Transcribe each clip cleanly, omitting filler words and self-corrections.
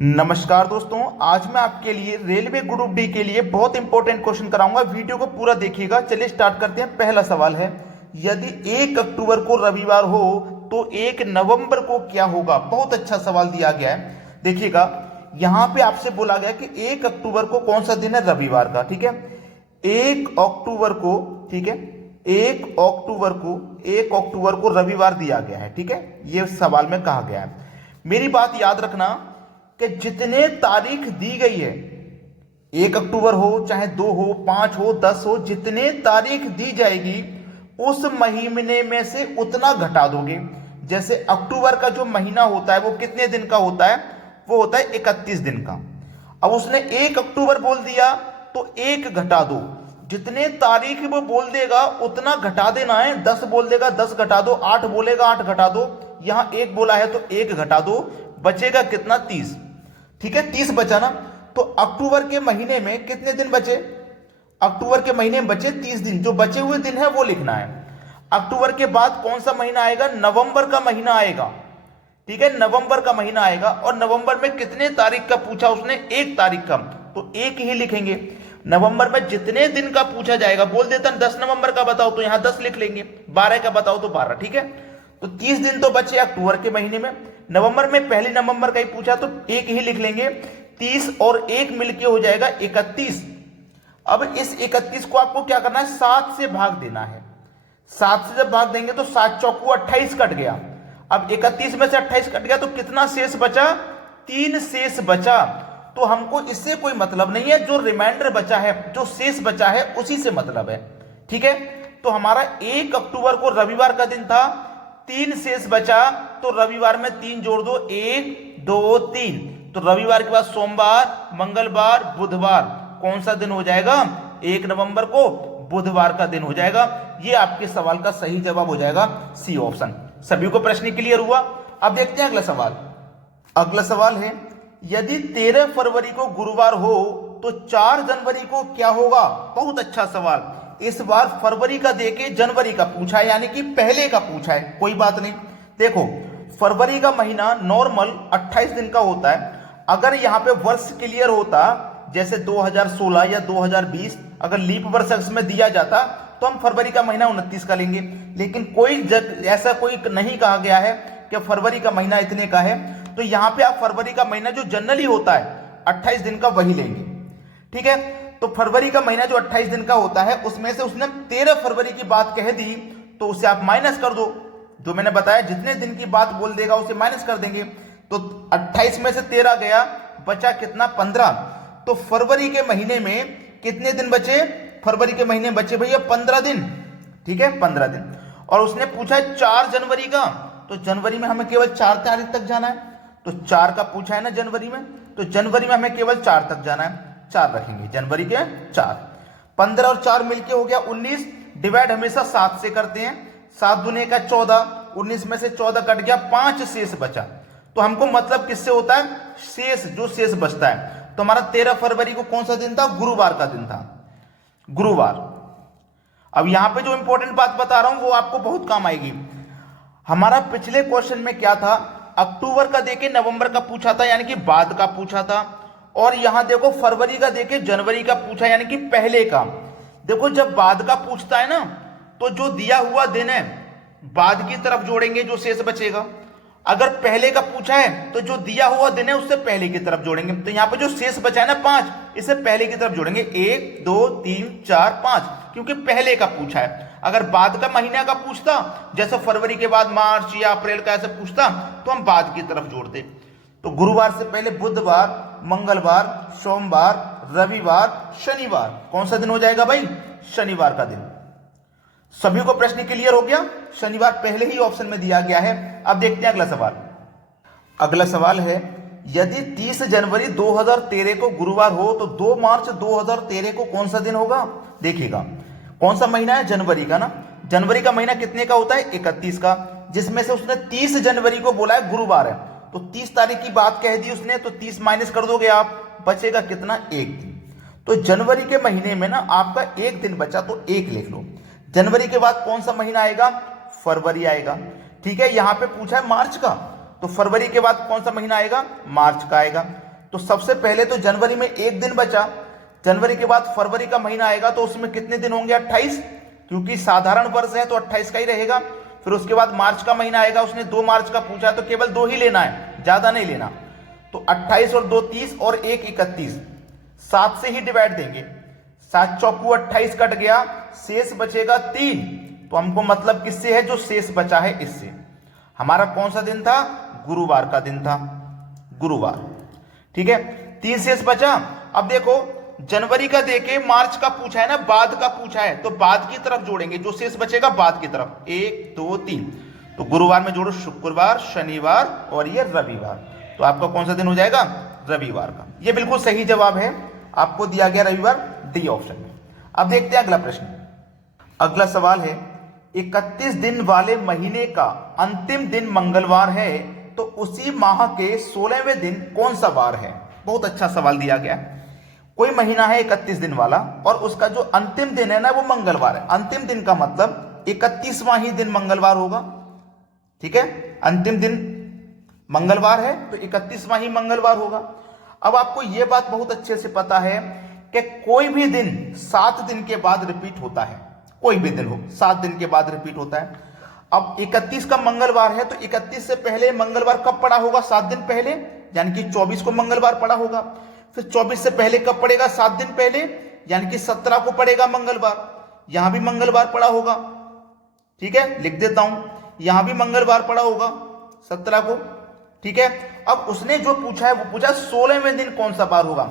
नमस्कार दोस्तों, आज मैं आपके लिए रेलवे ग्रुप डी के लिए बहुत इंपॉर्टेंट क्वेश्चन कराऊंगा। वीडियो को पूरा देखिएगा। चलिए स्टार्ट करते हैं। पहला सवाल है, यदि 1 अक्टूबर को रविवार हो तो 1 नवंबर को क्या होगा। बहुत अच्छा सवाल दिया गया है। देखिएगा, यहां पे आपसे बोला गया कि 1 अक्टूबर को कौन सा दिन है, रविवार का। ठीक है, 1 अक्टूबर को, ठीक है, 1 अक्टूबर को रविवार दिया गया है। ठीक है, ये सवाल में कहा गया है। मेरी बात याद रखना कि जितने तारीख दी गई है, 1 अक्टूबर हो चाहे 2 हो, 5 हो, 10 हो, जितने तारीख दी जाएगी उस महीने में से उतना घटा दोगे। जैसे अक्टूबर का जो महीना होता है वो कितने दिन का होता है, वो होता है 31 दिन का। अब उसने 1 अक्टूबर बोल दिया तो 1 घटा दो। जितने तारीख वो बोल देगा उतना घटा देना है। 10 बोल देगा 10 घटा दो, 8 बोलेगा 8 घटा दो। यहां 1 बोला है तो 1 घटा दो, बचेगा कितना, 30। ठीक है, 30 बचा ना। तो अक्टूबर के महीने में कितने दिन बचे, अक्टूबर के महीने में बचे 30 दिन। जो बचे हुए दिन है वो लिखना है। अक्टूबर के बाद कौन सा महीना आएगा, नवंबर का महीना आएगा। ठीक है, नवंबर का महीना आएगा। और नवंबर में कितने तारीख का पूछा उसने, 1 तारीख का, तो 1 ही लिखेंगे। नवंबर में जितने दिन का पूछा जाएगा, बोल देता 10 नवंबर का बताओ तो यहां 10 लिख लेंगे, 12 का बताओ तो 12। ठीक है, तो 30 दिन तो बचे अक्टूबर के महीने में। नवंबर में पहली नवंबर का ही पूछा तो 1 ही लिख लेंगे। 30 और 1 मिलके हो जाएगा 31। अब इस 31 को आपको क्या करना है, 7 से भाग देना है। 7 से जब भाग देंगे तो 7 चौकू 28 कट गया। अब 31 में से 28 कट गया तो कितना शेष बचा, 3 शेष बचा। तो हमको इससे कोई मतलब नहीं है, जो रिमाइंडर बचा है, जो शेष बचा है उसी से मतलब है। ठीक है, तो हमारा 1 अक्टूबर को रविवार का दिन था, 3 शेष बचा, तो रविवार में 3 जोड़ दो, 1 2 3। तो रविवार के बाद सोमवार, मंगलवार, बुधवार, कौन सा दिन हो जाएगा, 1 नवंबर को बुधवार का दिन हो जाएगा। ये आपके सवाल का सही जवाब हो जाएगा, सी ऑप्शन। सभी को प्रश्न क्लियर हुआ। अब देखते हैं अगला सवाल। अगला सवाल है, यदि 13 फरवरी को गुरुवार हो तो 4 जनवरी को क्या होगा। बहुत अच्छा सवाल। इस बार फरवरी का देके जनवरी का पूछा है, यानी कि पहले का पूछा है। कोई बात नहीं, देखो फरवरी का महीना नॉर्मल 28 दिन का होता है। अगर यहां पे वर्ष क्लियर होता, जैसे 2016 या 2020, अगर लीप वर्ष इसमें दिया जाता तो हम फरवरी का महीना 29 का लेंगे। लेकिन कोई ऐसा कोई नहीं कहा गया है कि फरवरी का महीना इतने का है। तो यहां पे आप फरवरी का महीना जो जनरली होता है 28 दिन का वही लेंगे। ठीक है, तो फरवरी का महीना जो 28 दिन का होता है उसमें से उसने 13 फरवरी की बात कह दी, तो उसे आप माइनस कर दो। जो मैंने बताया, जितने दिन की बात बोल देगा उसे माइनस कर देंगे। तो 28 में से 13 गया, बचा कितना, 15। तो फरवरी के महीने में कितने दिन बचे, फरवरी के महीने में बचे भैया 15 दिन। ठीक है, 15 दिन। और उसने पूछा 4 जनवरी का, तो जनवरी में हमें केवल 4 तारीख तक जाना है। तो 4 का पूछा है ना जनवरी में, तो जनवरी में हमें केवल 4 तक जाना है। 4 रखेंगे, जनवरी के 4। 15 और 4 मिलके हो गया 19। डिवाइड हमेशा 7 से करते हैं। 7 दूने का 14, 19 में से 14 कट गया, 5 शेष बचा। तो हमको मतलब किससे होता है, शेष, जो शेष बचता है। तो हमारा 13 फरवरी को कौन सा दिन था, गुरुवार का दिन था, गुरुवार। अब यहां पे जो इंपॉर्टेंट बात बता रहा हूं वो आपको बहुत काम आएगी। हमारा पिछले क्वेश्चन में क्या था, अक्टूबर का देके नवंबर का पूछा था, यानी कि बाद का पूछा था। और यहां देखो फरवरी का देके जनवरी का पूछा, यानी कि पहले का। देखो जब बाद का पूछता है ना, तो जो दिया हुआ दिन है बाद की तरफ जोड़ेंगे, जो शेष बचेगा। अगर पहले का पूछा है तो जो दिया हुआ दिन है उससे पहले की तरफ जोड़ेंगे। तो यहां पे जो शेष बचा है ना 5, इसे पहले की तरफ जोड़ेंगे, 1 2 3 4 5, क्योंकि पहले का पूछा है। अगर बाद का महीना का पूछता, जैसे फरवरी के बाद मार्च या अप्रैल का ऐसे पूछता, तो हम बाद की तरफ जोड़ते। तो गुरुवार से पहले बुधवार, मंगलवार, सोमवार, रविवार, शनिवार, कौन सा दिन हो जाएगा भाई, शनिवार का दिन। सभी को प्रश्न क्लियर हो गया। शनिवार पहले ही ऑप्शन में दिया गया है। अब देखते हैं अगला सवाल। अगला सवाल है, यदि 30 जनवरी 2013 को गुरुवार हो तो 2 मार्च 2013 को कौन सा दिन होगा। देखिएगा कौन सा महीना है, जनवरी का ना। जनवरी का महीना कितने का होता है, 31 का, जिसमें से उसने 30 जनवरी को बोला है गुरुवार है। तो 30 तारीख की बात कह दी उसने, तो 30 माइनस कर दोगे आप, बचेगा कितना, 1 दिन। तो जनवरी के महीने में ना आपका 1 दिन बचा, तो 1 लिख लो। जनवरी के बाद कौन सा महीना आएगा, फरवरी आएगा। ठीक है, यहां पे पूछा है मार्च का, तो फरवरी के बाद कौन सा महीना आएगा, मार्च का आएगा। तो सबसे पहले तो जनवरी में एक दिन बचा, जनवरी के बाद फरवरी का महीना आएगा तो उसमें कितने दिन होंगे? 28, क्योंकि साधारण वर्ष है तो 28 का ही रहेगा। फिर उसके बाद मार्च का महीना आएगा, उसने 2 मार्च का पूछा तो केवल 2 ही लेना है, ज्यादा नहीं लेना। तो 28 और 2 30 और 1 31, 7 से ही डिवाइड देंगे। 7 चौकू 28 कट गया, शेष बचेगा 3। तो हमको मतलब किससे है? जो शेष बचा है इससे। हमारा कौन सा दिन था? गुरुवार का दिन था, गुरुवार। ठीक है, 3 शेष बचा। अब देखो जनवरी का देके मार्च का पूछा है ना, बाद का पूछा है, तो बाद की तरफ जोड़ेंगे, जो शेष बचेगा बाद की तरफ। 1 2 3, तो गुरुवार में जोड़ो शुक्रवार, शनिवार और ये रविवार। तो आपका कौन सा दिन हो जाएगा? रविवार का। ये बिल्कुल सही जवाब है, आपको दिया गया रविवार, डी ऑप्शन में। अब देखते हैं अगला प्रश्न। अगला सवाल है, 31 दिन वाले महीने का अंतिम दिन मंगलवार है, तो उसी माह के 16वें दिन कौन सा वार है? बहुत अच्छा सवाल दिया गया है। कोई महीना है 31 दिन वाला और उसका जो अंतिम दिन है ना वो मंगलवार है। अंतिम दिन का मतलब 31वां ही दिन मंगलवार होगा। ठीक है, अंतिम दिन मंगलवार है तो 31वां ही मंगलवार होगा। अब आपको यह बात बहुत अच्छे से पता है कि कोई भी दिन 7 दिन के बाद रिपीट होता है, कोई भी दिन हो 7 दिन के बाद रिपीट होता है। अब 31 का मंगलवार है तो 31 से पहले मंगलवार कब पड़ा होगा? 7 दिन पहले, यानी कि 24 को मंगलवार पड़ा होगा। फिर 24 से पहले कब पड़ेगा? 7 दिन पहले, यानी कि 17 को पड़ेगा मंगलवार। यहां भी मंगलवार पड़ा होगा। ठीक है, लिख देता हूं, यहां भी मंगलवार पड़ा होगा 17 को। ठीक है, अब उसने जो पूछा है वो पूछा 16वें दिन कौन सा बार होगा,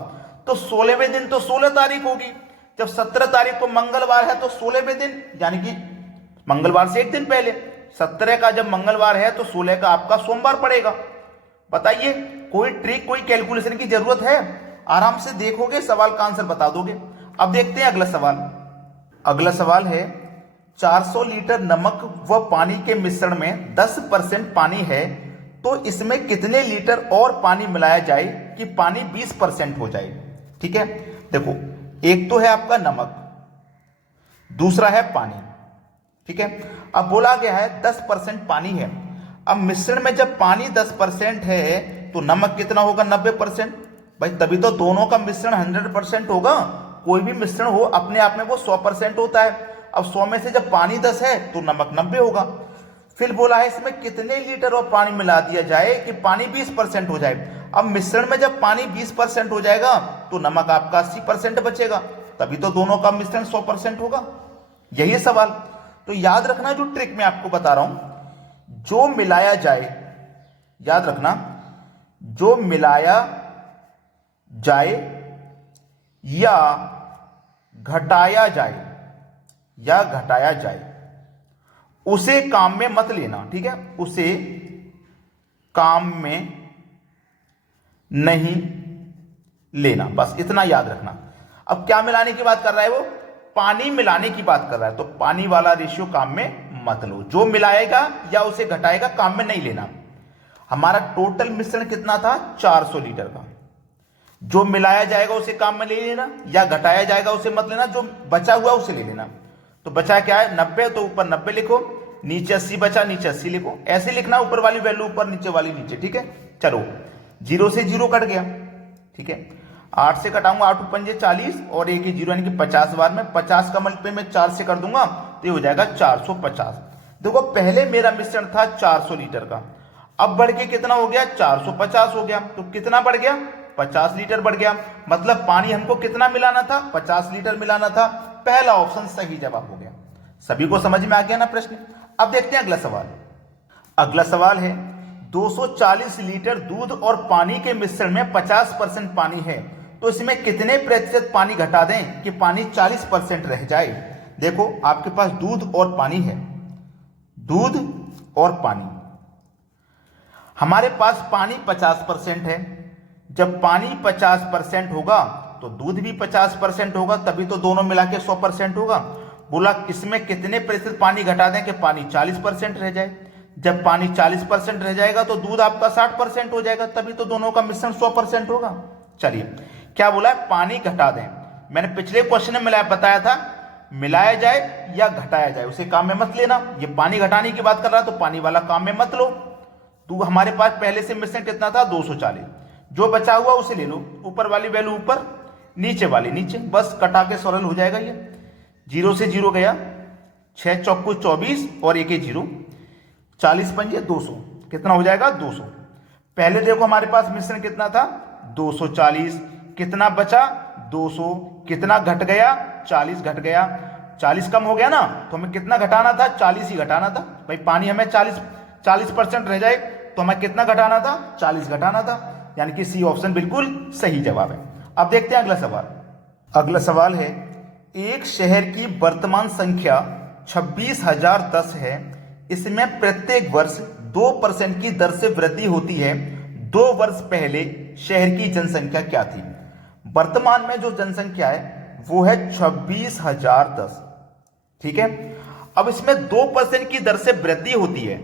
तो 16वें दिन तो 16 तारीख होगी। जब 17 तारीख को मंगलवार है तो 16वें दिन, यानी कि मंगलवार से एक दिन पहले। 17 का जब मंगलवार है तो 16 का आपका सोमवार पड़ेगा। बताइए, कोई ट्रिक, कोई कैलकुलेशन की जरूरत है? आराम से देखोगे, सवाल का आंसर बता दोगे। अब देखते हैं अगला सवाल। अगला सवाल है, 400 लीटर नमक व पानी के मिश्रण में 10% पानी है, तो इसमें कितने लीटर और पानी मिलाया जाए कि पानी 20% हो जाए? ठीक है, देखो एक तो है आपका नमक, दूसरा है पानी। ठीक है, अब बोला गया है 10% पानी है। अब मिश्रण में जब पानी 10% है तो नमक कितना होगा? 90%। भाई तभी तो दोनों का मिश्रण 100% होगा। कोई भी मिश्रण हो अपने आप में वो 100% होता है। अब 100 में से जब पानी 10 है तो नमक 90 होगा। फिर बोला है इसमें कितने लीटर और पानी मिला दिया जाए कि पानी 20% हो जाए। अब मिश्रण में जब पानी 20% हो जाएगा तो नमक आपका 80% बचेगा, तभी तो दोनों का मिश्रण 100% होगा। यही सवाल। तो याद रखना, जो ट्रिक मैं आपको बता रहा हूं, जो मिलाया जाए, याद रखना, जो मिलाया जाए या घटाया जाए, या घटाया जाए, उसे काम में मत लेना। ठीक है, उसे काम में नहीं लेना, बस इतना याद रखना। अब क्या मिलाने की बात कर रहा है वो? पानी मिलाने की बात कर रहा है, तो पानी वाला रेशियो काम में मत लो। जो मिलाएगा या उसे घटाएगा काम में नहीं लेना। हमारा टोटल मिश्रण कितना था? 400 लीटर का। जो मिलाया जाएगा उसे काम में ले लेना, या घटाया जाएगा उसे मत लेना, जो बचा हुआ उसे ले लेना। तो बचा क्या है? 90, तो ऊपर 90 लिखो, नीचे 80 बचा, नीचे 80 लिखो। ऐसे लिखना, ऊपर वाली वैल्यू ऊपर, नीचे वाली नीचे। ठीक है, चलो 0 से 0 कट गया। ठीक है, 8 से कटाऊंगा, 8 पंजे 40 और एक ही 0, यानी कि 50 बार में 50 का मल्टीप्लाई में 4 से कर दूंगा तो ये हो जाएगा 450। देखो पहले मेरा मिश्रण था 400 लीटर का, अब बढ़ के कितना हो गया? 450 हो गया। तो कितना बढ़ गया? 50 लीटर बढ़ गया। मतलब पानी हमको कितना मिलाना था? 50 लीटर मिलाना था। पहला ऑप्शन सही जवाब हो गया। सभी को समझ में आ गया ना प्रश्न? अब देखते हैं अगला सवाल। अगला सवाल है, 240 लीटर दूध और पानी के मिश्रण में 50% पानी है, तो इसमें कितने प्रतिशत पानी घटा दें कि पानी 40% रह जाए? देखो आपके पास दूध और पानी है, दूध और पानी। हमारे पास पानी 50% है। जब पानी 50% होगा तो दूध भी 50% होगा, तभी तो दोनों मिला के 100% होगा। बोला इसमें कितने प्रतिशत पानी घटा दें कि पानी 40% रह जाए? जब पानी 40% रह जाएगा तो दूध आपका 60% हो जाएगा, तभी तो दोनों का मिश्रण 100% होगा। चलिए, क्या बोला है? पानी घटा दें। मैंने पिछले क्वेश्चन में मिलाया बताया था, मिलाया जाए या घटाया जाए उसे काम में मत लेना। ये पानी घटाने की बात कर रहा है तो पानी वाला काम में मत लो। तो हमारे पास पहले से मिश्रण कितना था? 240। जो बचा हुआ उसे ले लो, ऊपर वाली वैल्यू ऊपर, नीचे वाली नीचे, बस कटा के सरल हो जाएगा ये। 0 से 0 गया, 6 चौको 24 और 1 0, 40 पंजे 200, कितना हो जाएगा 200। पहले देखो हमारे पास मिश्रण कितना था 240, कितना बचा 200, कितना घट गया 40 घट गया, 40 कम हो गया ना, तो हमें कितना घटाना था 40 ही घटाना था भाई। पानी हमें 40% रह जाए तो हमें कितना घटाना था 40 घटाना था, यानी कि सी ऑप्शन बिल्कुल सही जवाब है। अब देखते हैं अगला सवाल। अगला सवाल है, एक शहर की वर्तमान संख्या 26,010 है, इसमें प्रत्येक वर्ष 2% की दर से वृद्धि होती है। 2 वर्ष पहले शहर की जनसंख्या क्या थी? वर्तमान में जो जनसंख्या है वो है 26,010, ठीक है। अब इसमें 2% की दर से वृद्धि होती है,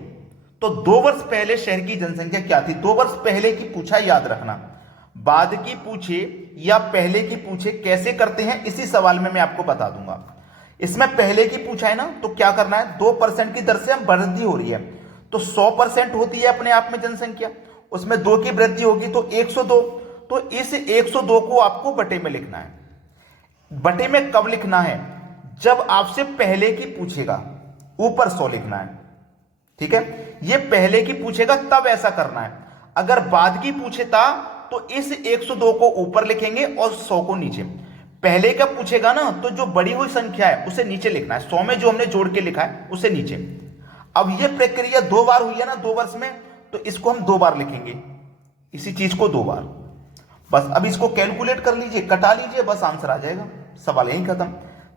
तो 2 वर्ष पहले शहर की जनसंख्या क्या थी? 2 वर्ष पहले की पूछा, याद रखना। बाद की पूछे या पहले की पूछे, कैसे करते हैं इसी सवाल में मैं आपको बता दूंगा। इसमें पहले की पूछा है ना, तो क्या करना है, 2% की दर से हम वृद्धि हो रही है, तो 100% होती है अपने आप में जनसंख्या, उसमें 2 की वृद्धि होगी तो 102। तो इस 102 को आपको बटे में लिखना है। बटे में कब लिखना है? जब आपसे पहले की पूछेगा, ऊपर 100 लिखना है, ठीक है। ये पहले की पूछेगा तब ऐसा करना है। अगर बाद की पूछेता तो इस 102 को ऊपर लिखेंगे और 100 को नीचे। पहले का पूछेगा ना, तो जो बड़ी हुई संख्या है उसे नीचे लिखना है, 100 में जो हमने जोड़ के लिखा है उसे नीचे। अब ये प्रक्रिया 2 बार हुई है ना 2 वर्ष में, तो इसको हम 2 बार लिखेंगे, इसी चीज को 2 बार। बस अब इसको कैलकुलेट कर लीजिए, कटा लीजिए, बस आंसर आ जाएगा, सवाल यही खत्म।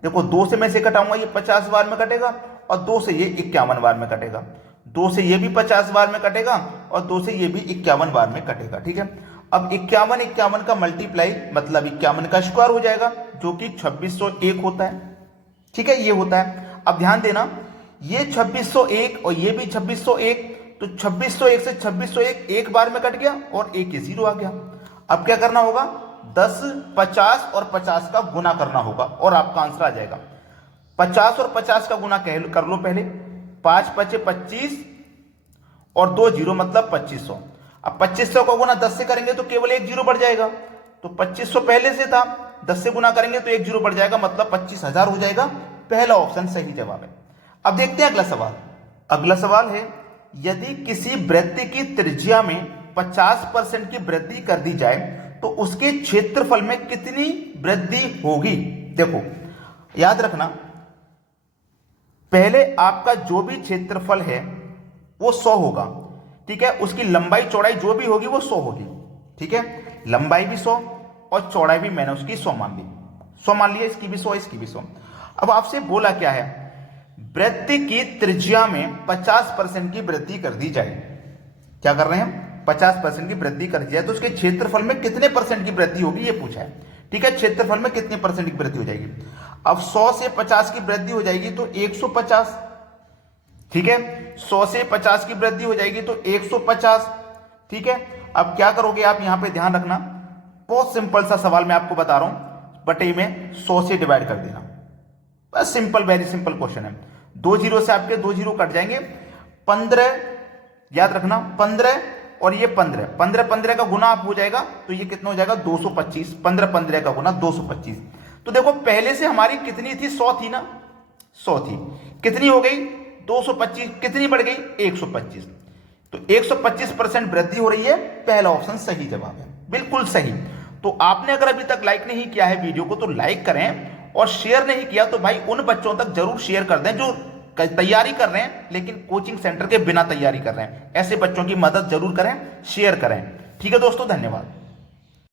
देखो 2 से मैं से कटाऊंगा, ये 50 बार में कटेगा, और 2 से ये 51 बार में कटेगा, 2 से ये भी 50 बार में कटेगा, और 2 से ये भी 51 बार में कटेगा, ठीक है। अब 51 का मल्टीप्लाई मतलब 51 का स्क्वायर हो जाएगा, जो कि 2601 होता है, ठीक है, ये होता है। अब ध्यान देना, ये 2601 और ये भी 2601, तो 2601 से 2601 एक बार में कट गया और एक ये 0 आ गया। अब क्या करना होगा, 10, 50 और 50 का गुना करना होगा और आपका आंसर आ जाएगा। 50 और 50 का गुना कर लो पहले, 5 5 25 और 2 0 मतलब 2500। अब 2500 का गुना 10 से करेंगे तो केवल 1 0 बढ़ जाएगा, तो 2500 पहले से था, 10 से गुना करेंगे तो 1 0 बढ़ जाएगा, मतलब 25,000 हो जाएगा। पहला ऑप्शन सही जवाब है। अब देखते हैं अगला सवाल। अगला सवाल है, यदि किसी वृत्त की त्रिज्या में 50% की वृद्धि कर दी जाए तो उसके क्षेत्रफल में कितनी वृद्धि होगी? देखो याद रखना, पहले आपका जो भी क्षेत्रफल है वो 100 होगा, ठीक है। उसकी लंबाई चौड़ाई जो भी होगी वो 100 होगी, ठीक है। लंबाई भी 100 और चौड़ाई भी मैंने उसकी 100 मान ली, 100 मान लिया, इसकी भी 100 इसकी भी 100। अब आपसे बोला क्या है, वृत्त की त्रिज्या में 50% की वृद्धि कर दी जाए। क्या कर रहे हैं, 50% की वृद्धि कर दी जाए तो उसके क्षेत्रफल में कितने परसेंट की वृद्धि होगी ये पूछा है, ठीक है। क्षेत्रफल में कितने परसेंट की वृद्धि हो जाएगी? अब 100 से 50 की वृद्धि हो जाएगी तो 150, ठीक है। 100 से 50 की वृद्धि हो जाएगी तो 150, ठीक है। अब क्या करोगे आप, यहां पे ध्यान रखना, बहुत सिंपल सा सवाल मैं आपको बता रहा हूं, बटे में 100 से डिवाइड कर देना, बस सिंपल, वेरी सिंपल क्वेश्चन है। 2 0 से आपके 2 0 कट जाएंगे, 15, याद रखना 15 और ये 15, 15 का गुना आप हो जाएगा तो ये कितना हो जाएगा 225, 15 का गुना 225। तो देखो पहले से हमारी कितनी थी, 100 थी ना, 100 थी, कितनी हो गई 225, कितनी बढ़ गई 125, तो 125% वृद्धि हो रही है। पहला ऑप्शन सही जवाब है, बिल्कुल सही। तो आपने अगर अभी तक लाइक नहीं किया है वीडियो को तो लाइक करें, और शेयर नहीं किया तो भाई उन बच्चों तक जरूर शेयर कर दें जो तैयारी कर रहे हैं लेकिन कोचिंग सेंटर के बिना तैयारी कर रहे हैं। ऐसे बच्चों की मदद जरूर करें, शेयर करें, ठीक है दोस्तों, धन्यवाद।